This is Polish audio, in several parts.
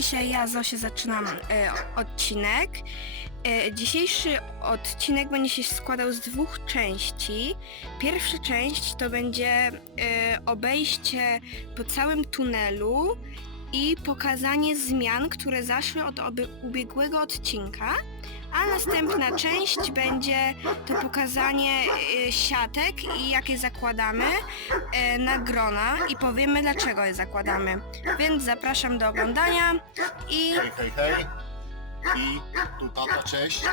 Dzisiaj ja, Zosia, zaczynam e, odcinek. E, dzisiejszy odcinek będzie się składał z dwóch części. Pierwsza część to będzie e, obejście po całym tunelu i pokazanie zmian, które zaszły od oby, ubiegłego odcinka. A następna część będzie to pokazanie e, siatek i jakie zakładamy e, na grona i powiemy dlaczego je zakładamy. Więc zapraszam do oglądania i Hej, hej, hej. I tu tata, cześć.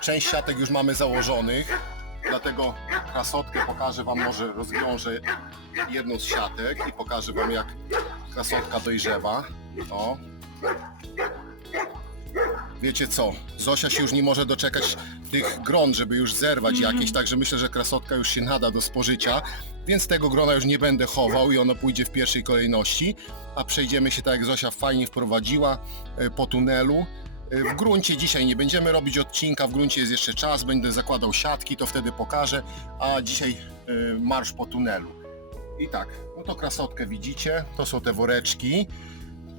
Część siatek już mamy założonych, dlatego krasotkę pokażę wam, może rozwiążę jedną z siatek i pokażę wam jak krasotka dojrzewa. O. Wiecie co, Zosia się już nie może doczekać tych gron, żeby już zerwać jakieś, także myślę, że krasotka już się nada do spożycia, więc tego grona już nie będę chował i ono pójdzie w pierwszej kolejności, a przejdziemy się tak jak Zosia fajnie wprowadziła e, po tunelu. E, W gruncie dzisiaj nie będziemy robić odcinka, w gruncie jest jeszcze czas, będę zakładał siatki, to wtedy pokażę, a dzisiaj e, marsz po tunelu. I tak, no to krasotkę widzicie, to są te woreczki.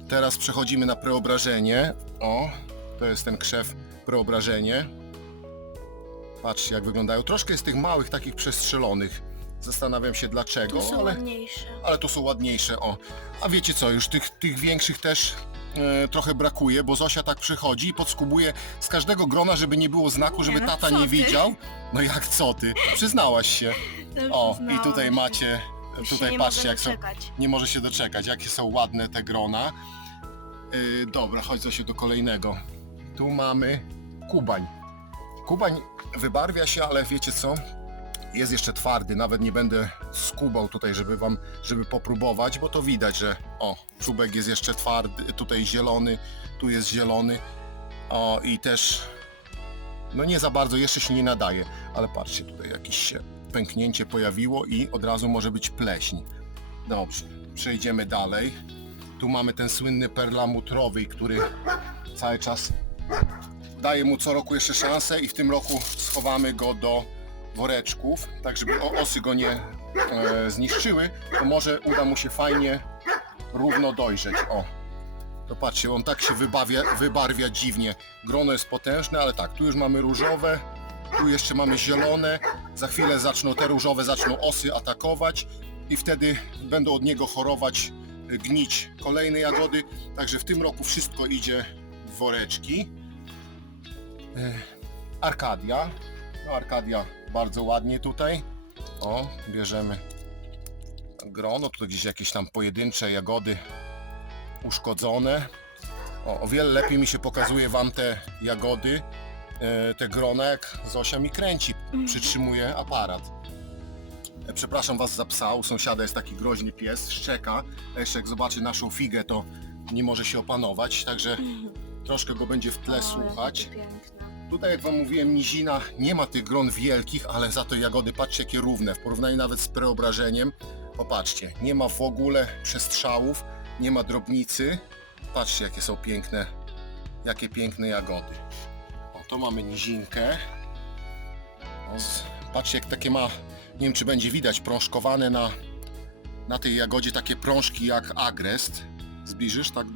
Teraz przechodzimy na preobrażenie. O, to jest ten krzew preobrażenie. Patrzcie jak wyglądają. Troszkę jest tych małych, takich przestrzelonych. Zastanawiam się dlaczego, tu są ale, ładniejsze. ale tu są ładniejsze. O, a wiecie co, już tych, tych większych też e, trochę brakuje, bo Zosia tak przychodzi i podskubuje z każdego grona, żeby nie było znaku, żeby no tata co nie ty? widział. No jak co ty? Przyznałaś się. Już O, i znałam tutaj macie, Już się tutaj nie patrzcie mogę jak są, doczekać. nie może się doczekać, jakie są ładne te grona. Yy, dobra, chodź się do kolejnego. Tu mamy kubań. Kubań wybarwia się, ale wiecie co? Jest jeszcze twardy, nawet nie będę skubał tutaj, żeby wam, żeby popróbować, bo to widać, że o, czubek jest jeszcze twardy, tutaj zielony, tu jest zielony. O, i też no nie za bardzo, jeszcze się nie nadaje, ale patrzcie, tutaj jakieś się pęknięcie pojawiło i od razu może być pleśń. Dobrze, przejdziemy dalej. Tu mamy ten słynny perlamutrowy, który cały czas daje mu co roku jeszcze szansę i w tym roku schowamy go do woreczków, tak żeby osy go nie e, zniszczyły, to może uda mu się fajnie równo dojrzeć. O, to patrzcie, on tak się wybawia, wybarwia dziwnie. Grono jest potężne, ale tak, tu już mamy różowe, tu jeszcze mamy zielone. Za chwilę zaczną te różowe, zaczną osy atakować i wtedy będą od niego chorować, y, gnić kolejne jagody. Także w tym roku wszystko idzie woreczki. Ech, Arkadia. No, Arkadia bardzo ładnie tutaj. O, bierzemy grono, tu gdzieś jakieś tam pojedyncze jagody uszkodzone. O, o wiele lepiej mi się pokazuje Wam te jagody, e, te grona, jak Zosia mi kręci, przytrzymuje aparat. E, Przepraszam Was za psa, u sąsiada jest taki groźny pies, szczeka, jeszcze jak zobaczy naszą figę, to nie może się opanować, także troszkę go będzie w tle słuchać. Tutaj, jak Wam mówiłem, nizina nie ma tych gron wielkich, ale za to jagody, patrzcie jakie równe, w porównaniu nawet z preobrażeniem. Popatrzcie, nie ma w ogóle przestrzałów, nie ma drobnicy. Patrzcie, jakie są piękne, jakie piękne jagody. O, to mamy nizinkę. O, patrzcie, jak takie ma, nie wiem czy będzie widać, prążkowane na, na tej jagodzie takie prążki jak agrest. Zbliżysz tak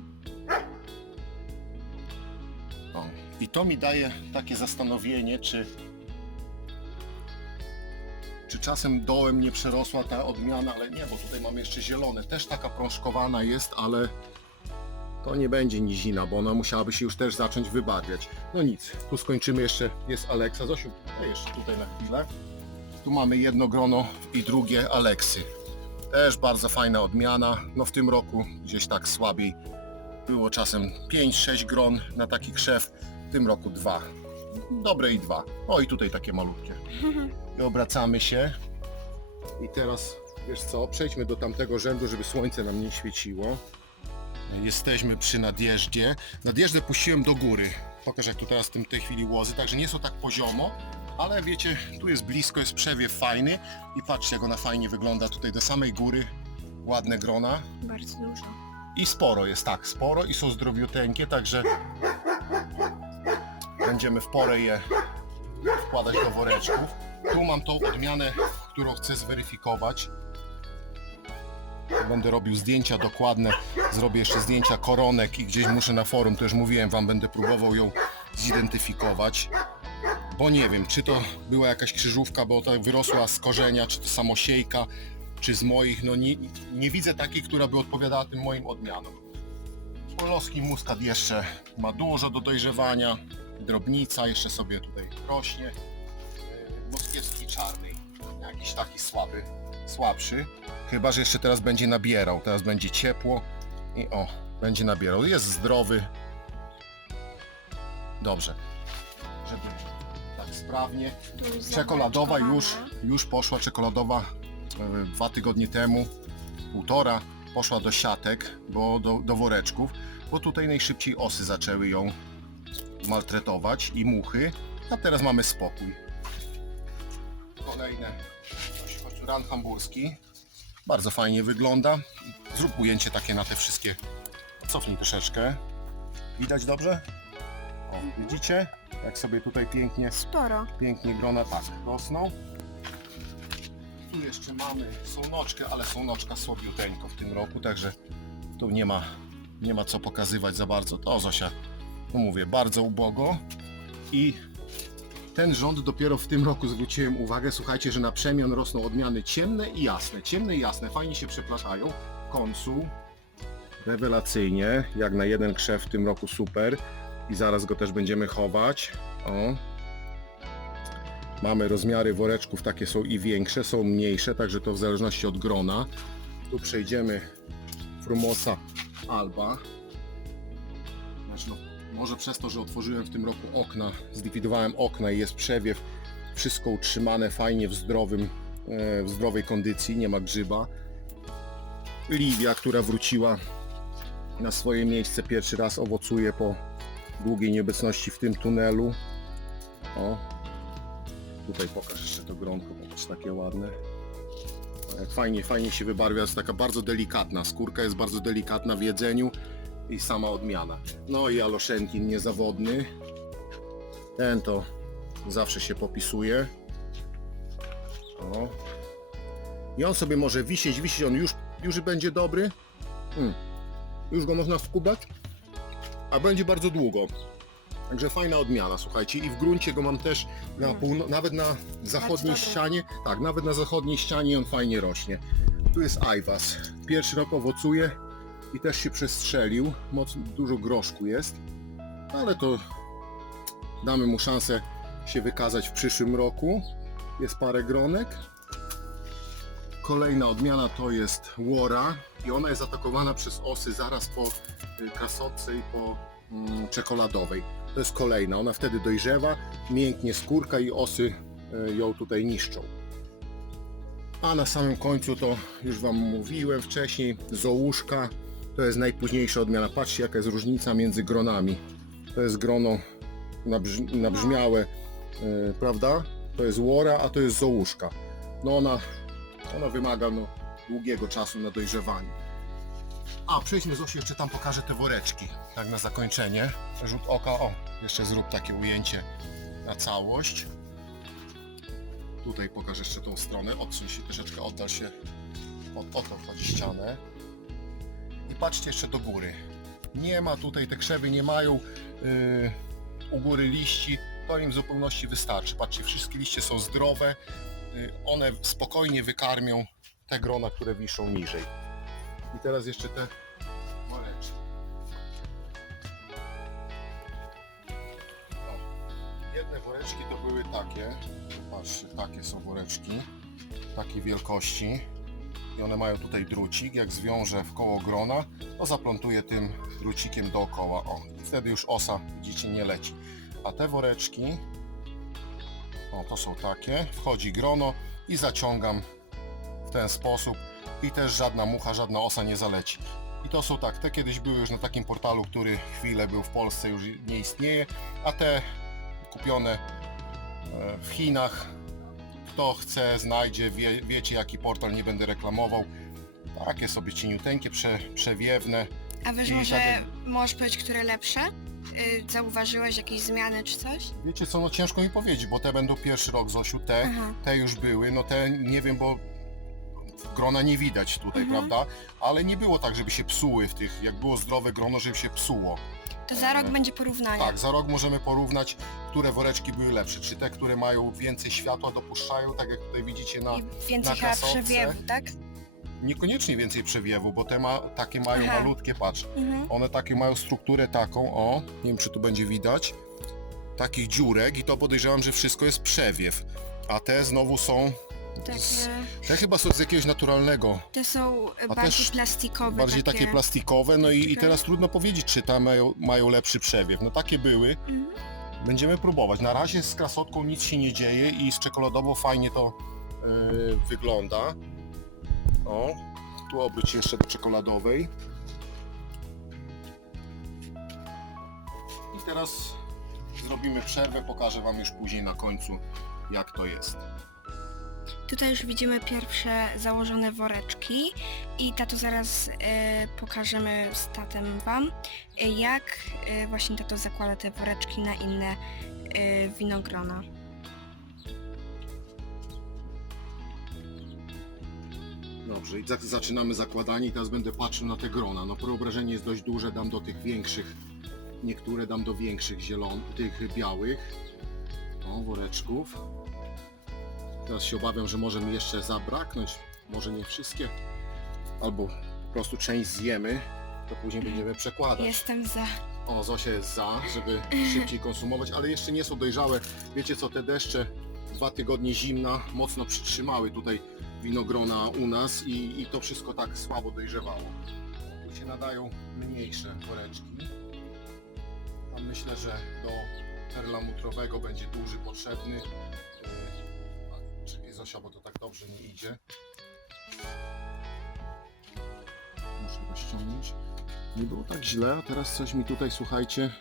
I to mi daje takie zastanowienie, czy, czy czasem dołem nie przerosła ta odmiana, ale nie, bo tutaj mamy jeszcze zielone. Też taka prążkowana jest, ale to nie będzie nizina, bo ona musiałaby się już też zacząć wybarwiać. No nic, tu skończymy jeszcze, jest Aleksa. Zosiu, jeszcze tutaj na chwilę. Tu mamy jedno grono i drugie Aleksy. Też bardzo fajna odmiana. No w tym roku gdzieś tak słabiej było czasem 5-6 gron na taki krzew, w tym roku dwa. Dobre i dwa. O i tutaj takie malutkie. I obracamy się. I teraz, wiesz co, przejdźmy do tamtego rzędu, żeby słońce nam nie świeciło. Jesteśmy przy nadjeździe. Nadjeżdę puściłem do góry. Pokaż jak tu teraz w tym tej chwili łozy, także nie są tak poziomo, ale wiecie, tu jest blisko, jest przewiew fajny i patrzcie jak ona fajnie wygląda tutaj do samej góry. Ładne grona. Bardzo dużo. I sporo jest, tak, sporo i są zdrowiuteńkie, także będziemy w porę je wkładać do woreczków. Tu mam tą odmianę, którą chcę zweryfikować. będę robił zdjęcia dokładne, zrobię jeszcze zdjęcia koronek i gdzieś muszę na forum, to już mówiłem wam, będę próbował ją zidentyfikować. Bo nie wiem, czy to była jakaś krzyżówka, bo ta wyrosła z korzenia, czy to samosiejka, czy z moich, no nie, nie widzę takiej, która by odpowiadała tym moim odmianom. Polski muskat jeszcze ma dużo do dojrzewania, drobnica jeszcze sobie tutaj rośnie. Yy, Moskiewski czarny, jakiś taki słaby, słabszy. Chyba, że jeszcze teraz będzie nabierał, teraz będzie ciepło i o, będzie nabierał. Jest zdrowy. Dobrze, żeby tak sprawnie. Czekoladowa już, już poszła, czekoladowa e, dwa tygodnie temu, półtora, poszła do siatek, bo do, do woreczków, bo tutaj najszybciej osy zaczęły ją maltretować i muchy, a teraz mamy spokój. Kolejne, ran hamburski, bardzo fajnie wygląda. Zrób ujęcie takie na te wszystkie, cofnij troszeczkę. Widać dobrze? O, widzicie? Jak sobie tutaj pięknie Sporo. pięknie grona tak rosną. Tu jeszcze mamy słoneczkę, ale słoneczka słabiuteńko w tym roku, także tu nie ma, nie ma co pokazywać za bardzo. To Zosia, no mówię, bardzo ubogo i ten rząd dopiero w tym roku zwróciłem uwagę, słuchajcie, że na przemian rosną odmiany ciemne i jasne. Ciemne i jasne, fajnie się przeplatają. Konsul, rewelacyjnie, jak na jeden krzew w tym roku super i zaraz go też będziemy chować. O. Mamy rozmiary woreczków, takie są i większe, są mniejsze, także to w zależności od grona. Tu przejdziemy Frumosa Alba. Znaczy, no, może przez to, że otworzyłem w tym roku okna, zlikwidowałem okna i jest przewiew, wszystko utrzymane fajnie w zdrowym, e, w zdrowej kondycji, nie ma grzyba. Liwia, która wróciła na swoje miejsce, pierwszy raz owocuje po długiej nieobecności w tym tunelu. O, tutaj pokaż jeszcze to gronko, popatrz, takie ładne. Fajnie, fajnie się wybarwia, jest taka bardzo delikatna, skórka jest bardzo delikatna w jedzeniu i sama odmiana. No i Aloszenkin niezawodny. Ten to zawsze się popisuje. O. I on sobie może wisieć, wisieć, on już, już będzie dobry. Hmm. Już go można wkubać a będzie bardzo długo. Także fajna odmiana, słuchajcie. I w gruncie go mam też na półno- nawet na zachodniej ścianie. Tak, nawet na zachodniej ścianie on fajnie rośnie. Tu jest Ajwas. Pierwszy rok owocuje i też się przestrzelił. Moc, dużo groszku jest, ale to damy mu szansę się wykazać w przyszłym roku. Jest parę gronek. Kolejna odmiana to jest Łora i ona jest atakowana przez osy zaraz po y, krasotce i po mm, czekoladowej. To jest kolejna, ona wtedy dojrzewa, mięknie skórka i osy y, ją tutaj niszczą. A na samym końcu to już Wam mówiłem wcześniej, zołuszka to jest najpóźniejsza odmiana. Patrzcie jaka jest różnica między gronami. To jest grono nabrz nabrzmiałe, y, prawda? To jest łora, a to jest zołuszka. No ona ona wymaga no, długiego czasu na dojrzewanie. A, przejdźmy Zosiu, jeszcze tam pokażę te woreczki. Tak na zakończenie. Rzut oka, o, jeszcze zrób takie ujęcie na całość. Tutaj pokażę jeszcze tą stronę, odsuń się troszeczkę, oddal się od, o to ścianę. Patrzcie jeszcze do góry. Nie ma tutaj, te krzewy nie mają yy, u góry liści, to im w zupełności wystarczy. Patrzcie, wszystkie liście są zdrowe, y, one spokojnie wykarmią te grona, które wiszą niżej. I teraz jeszcze te woreczki. Jedne woreczki to były takie, patrzcie, takie są woreczki, takiej wielkości. I one mają tutaj drucik, jak zwiążę w koło grona, to zaplątuję tym drucikiem dookoła. O, wtedy już osa, widzicie, nie leci. A te woreczki o, to są takie. Wchodzi grono i zaciągam w ten sposób i też żadna mucha, żadna osa nie zaleci. I to są tak, te kiedyś były już na takim portalu, który chwilę był w Polsce, już nie istnieje, a te kupione e, w Chinach, kto chce, znajdzie, wie, wiecie jaki portal, nie będę reklamował. Takie sobie cieniuteńkie, prze, przewiewne. A wiesz I może, tak- możesz powiedzieć, które lepsze? Y, zauważyłeś jakieś zmiany czy coś? Wiecie co, no ciężko mi powiedzieć, bo te będą pierwszy rok Zosiu, te, Aha. te już były, no te nie wiem, bo grona nie widać tutaj, Mhm. prawda? Ale nie było tak, żeby się psuły w tych, jak było zdrowe grono, żeby się psuło. To za rok będzie porównanie. Tak, za rok możemy porównać, które woreczki były lepsze. Czy te, które mają więcej światła dopuszczają, tak jak tutaj widzicie na... I więcej na chyba kasowce. przewiewu, tak? Niekoniecznie więcej przewiewu, bo te ma, takie mają Aha. malutkie, patrz. Mhm. One takie mają strukturę taką, o, nie wiem czy tu będzie widać, takich dziurek i to podejrzewam, że wszystko jest przewiew. A te znowu są, Takie, te chyba są z jakiegoś naturalnego, te są e, A bardziej też plastikowe. bardziej takie, plastikowe, no i, i teraz trudno powiedzieć, czy te mają, mają lepszy przewiew. No takie były, Mhm. będziemy próbować. Na razie z krasotką nic się nie dzieje i z czekoladową fajnie to yy, wygląda. O, tu obróć jeszcze do czekoladowej. I teraz zrobimy przerwę, pokażę Wam już później na końcu jak to jest. Tutaj już widzimy pierwsze założone woreczki i tato zaraz e, pokażemy z tatem wam, e, jak e, właśnie tato zakłada te woreczki na inne winogrona. Dobrze, i za- zaczynamy zakładanie i teraz będę patrzył na te grona. No przeobrażenie jest dość duże, dam do tych większych, niektóre dam do większych zielonych, tych białych, o, woreczków. Teraz się obawiam, że może mi jeszcze zabraknąć, może nie wszystkie, albo po prostu część zjemy, to później będziemy przekładać. Jestem za. O, Zosia jest za, żeby szybciej konsumować, ale jeszcze nie są dojrzałe. Wiecie co, te deszcze, dwa tygodnie zimna, mocno przytrzymały tutaj winogrona u nas i, i to wszystko tak słabo dojrzewało. Tu się nadają mniejsze woreczki. Tam myślę, że do perlamutrowego będzie duży potrzebny. Zosia, bo to tak dobrze nie idzie. Muszę go ściągnąć. Nie było tak źle, a teraz coś mi tutaj, słuchajcie,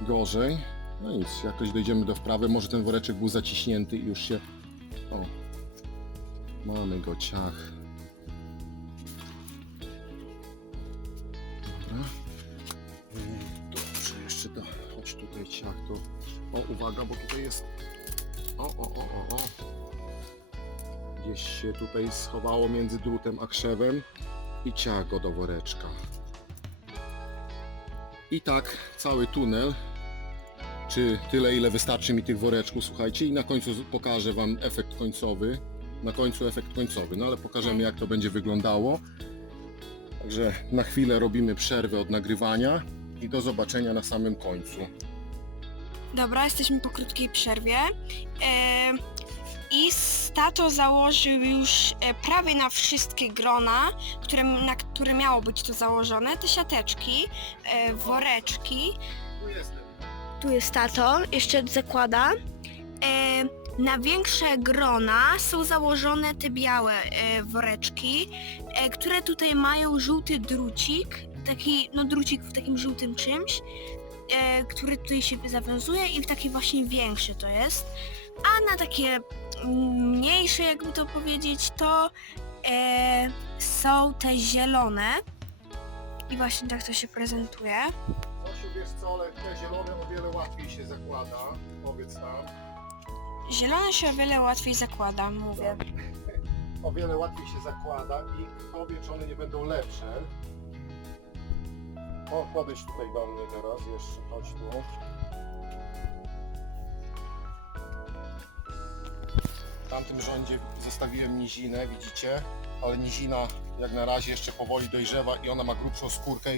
gorzej. No nic, jakoś dojdziemy do wprawy. Może ten woreczek był zaciśnięty i już się... O, mamy go, ciach. Dobra. Dobrze, jeszcze do... Chodź tutaj, ciach, to... O, uwaga, bo tutaj jest... O, o, o, o, o. Gdzieś się tutaj schowało między drutem a krzewem i ciach go do woreczka. I tak cały tunel, czy tyle ile wystarczy mi tych woreczków, słuchajcie, i na końcu pokażę Wam efekt końcowy. Na końcu efekt końcowy, no ale pokażemy jak to będzie wyglądało. Także na chwilę robimy przerwę od nagrywania i do zobaczenia na samym końcu. Dobra, jesteśmy po krótkiej przerwie. E, I z tato założył już e, prawie na wszystkie grona, które, na które miało być to założone, te siateczki, e, woreczki. Tu jestem. Tu jest tato, jeszcze zakłada. E, na większe grona są założone te białe e, woreczki, e, które tutaj mają żółty drucik, taki no drucik w takim żółtym czymś, e, który tutaj się zawiązuje i w taki właśnie większy to jest. A na takie mniejsze, jakby to powiedzieć, to e, są te zielone. I właśnie tak to się prezentuje. Zosiu, wiesz co, ale te zielone o wiele łatwiej się zakłada. Powiedz nam. Zielone się o wiele łatwiej zakłada, mówię. o wiele łatwiej się zakłada i kto wie, czy one nie będą lepsze. O, podejdź tutaj do mnie teraz, jeszcze chodź tu. Tamtym rządzie zostawiłem nizinę, widzicie? Ale nizina jak na razie jeszcze powoli dojrzewa i ona ma grubszą skórkę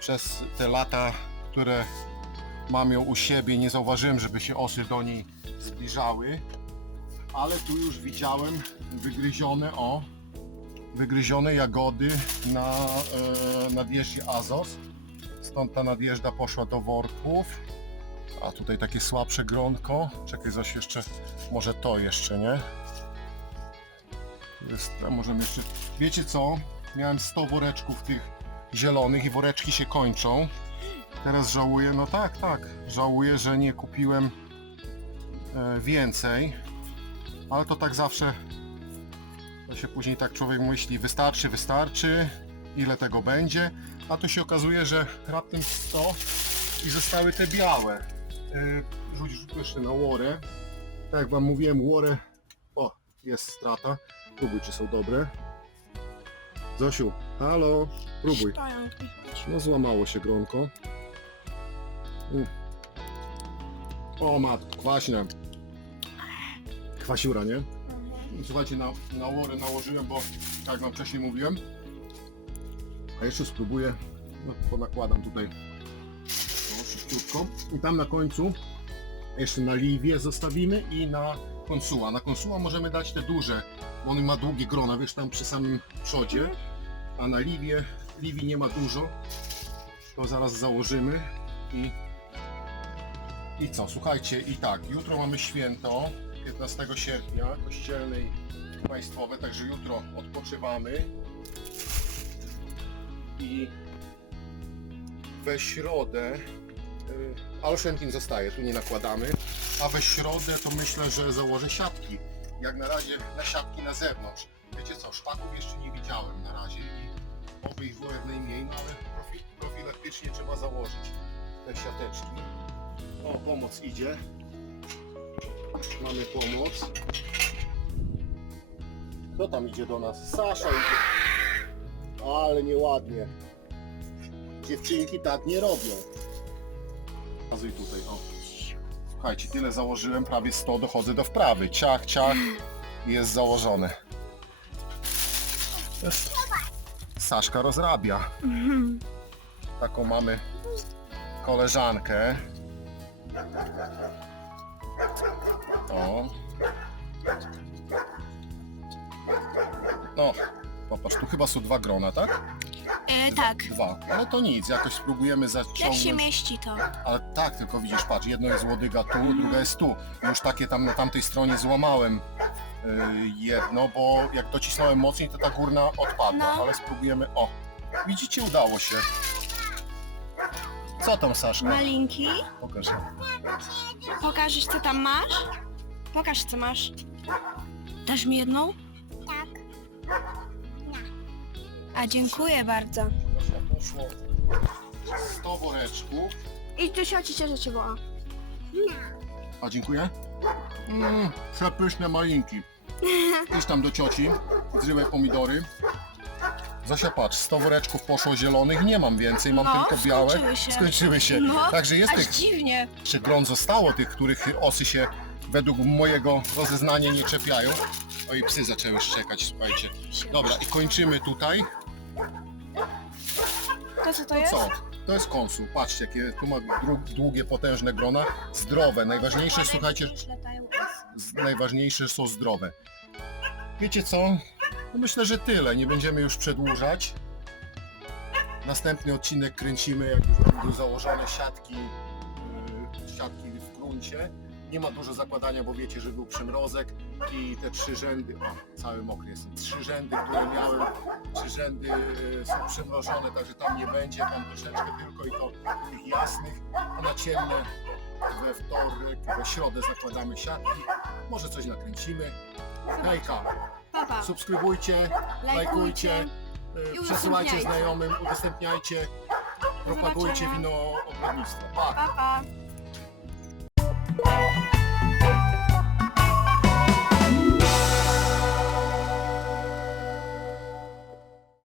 przez te lata, które mam ją u siebie, nie zauważyłem, żeby się osy do niej zbliżały ale tu już widziałem wygryzione, o, wygryzione jagody na e, nadjeździe Azos. Stąd ta nadjeżda poszła do worków. A tutaj takie słabsze gronko. Czekaj, zaś jeszcze, może to jeszcze, nie? Jest, a możemy jeszcze, wiecie co? Miałem 100 woreczków tych zielonych i woreczki się kończą. Teraz żałuję, no tak, tak, żałuję, że nie kupiłem e, więcej ale to tak zawsze to się później tak człowiek myśli, wystarczy, wystarczy, ile tego będzie, a tu się okazuje, że raptem 100 i zostały te białe. Yy, rzuć, rzuć jeszcze na łorę. Tak jak wam mówiłem, łorę, o, jest strata, próbuj czy są dobre. Zosiu, halo, próbuj. No złamało się gronko. Mm. O matko, kwaśne. Kwasiura, nie? Słuchajcie, na, na łory nałożyłem, bo tak wam wcześniej mówiłem. A jeszcze spróbuję, no ponakładam tutaj o, szybciutko. I tam na końcu jeszcze na liwie zostawimy i na konsuła. Na konsuła możemy dać te duże, on ma długie grona, wiesz, tam przy samym przodzie. A na liwie, liwi nie ma dużo. To zaraz założymy i i co, słuchajcie, i tak, jutro mamy święto, 15 sierpnia, kościelne i państwowe, także jutro odpoczywamy. I we środę, y, ale Szentkin zostaje, tu nie nakładamy, a we środę to myślę, że założę siatki. Jak na razie na siatki na zewnątrz. Wiecie co, szpaków jeszcze nie widziałem na razie i oby ich było jak najmniej, no ale profi, profilaktycznie trzeba założyć te siateczki. O, pomoc idzie. Mamy pomoc. Kto tam idzie do nas? Sasza idzie. Ale nieładnie. Dziewczynki tak nie robią. Pokazuj tutaj, o. Słuchajcie, tyle założyłem, prawie 100, dochodzę do wprawy. Ciach, ciach jest założone. Saszka rozrabia. Taką mamy koleżankę. O. No, popatrz, tu chyba są dwa grona, tak? E, tak. Dwa. Ale to nic, jakoś spróbujemy Jak się zaciągnąć. mieści to? Ale tak, tylko widzisz, patrz, jedno jest łodyga tu, druga jest tu. Już takie tam na tamtej stronie złamałem yy, jedno, bo jak docisnąłem mocniej, to ta górna odpadła, No. ale spróbujemy. O, widzicie, udało się. Co tam, Saszka? Malinki. Pokaż. Pokażesz co tam masz? Pokaż co masz. Dasz mi jedną? Tak. A dziękuję bardzo. Zosia, poszło 100 woreczków. Idź do sioci, cieszę cię woła. A dziękuję. Mmm, przepyszne malinki. Idź tam do cioci, zrywaj pomidory. Zosia, patrz, 100 woreczków poszło zielonych, nie mam więcej, mam No, tylko białe. skończyły się. Skończyły się. No, Także jest Aż tych dziwnie. czy gron zostało, tych, których osy się według mojego rozeznania nie czepiają. Oj, psy zaczęły szczekać, słuchajcie. Dobra, i kończymy tutaj. To co to jest? co? To jest konsul. Patrzcie, jakie tu ma dru- długie, potężne grona. Zdrowe. Najważniejsze, słuchajcie, z- najważniejsze są zdrowe. Wiecie co? No myślę, że tyle. Nie będziemy już przedłużać. Następny odcinek kręcimy, jak już będą założone siatki, yy, siatki w gruncie. Nie ma dużo zakładania, bo wiecie, że był przymrozek i te trzy rzędy, o, cały mokry jestem, trzy rzędy, które miałem, trzy rzędy yy, są przymrożone, także tam nie będzie, tam troszeczkę tylko i to tych jasnych, a na ciemne we wtorek, we środę zakładamy siatki, może coś nakręcimy. Hejka, subskrybujcie, lajkujcie, I przesyłajcie udostępniajcie. znajomym, udostępniajcie, propagujcie wino ogrodnictwo. Pa! Papa.